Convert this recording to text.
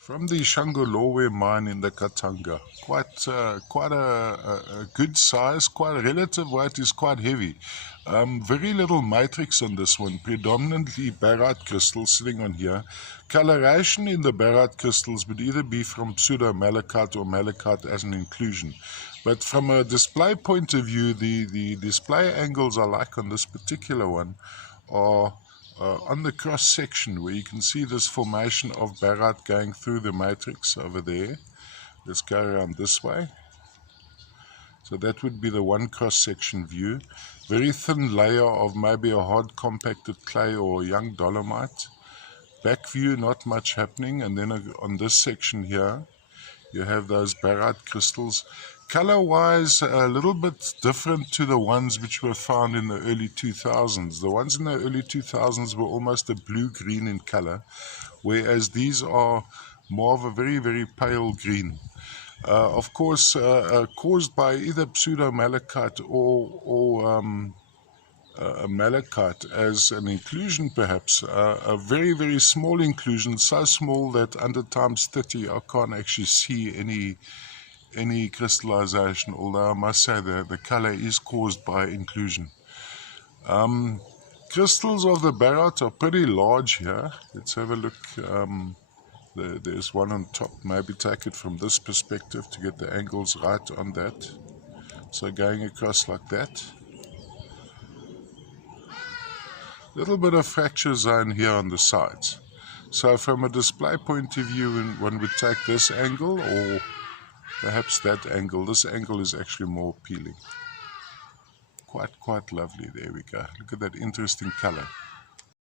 From the Shangolowe mine in the Katanga, quite a good size, quite a relative weight, is quite heavy. Very little matrix on this one, predominantly barite crystals sitting on here. Coloration in the barite crystals would either be from pseudo-malachite or malachite as an inclusion. But from a display point of view, the display angles I like on this particular one are on the cross section, where you can see this formation of barite going through the matrix over there. Let's go around this way. So that would be the one cross section view. Very thin layer of maybe a hard compacted clay or young dolomite. Back view, not much happening. And then on this section here, you have those barite crystals. Color-wise, a little bit different to the ones which were found in the early 2000s. The ones in the early 2000s were almost a blue-green in color, whereas these are more of a very, very pale green. Of course, caused by either pseudo-malachite or a malachite as an inclusion, perhaps. A very, very small inclusion, so small that under times 30 I can't actually see any crystallization, although I must say the color is caused by inclusion. Crystals of the barite are pretty large here. Let's have a look. There's one on top. Maybe take it from this perspective to get the angles right on that. So going across like that. Little bit of fracture zone here on the sides. So from a display point of view, one would take this angle or perhaps that angle. This angle is actually more appealing. Quite lovely. There we go. Look at that interesting color.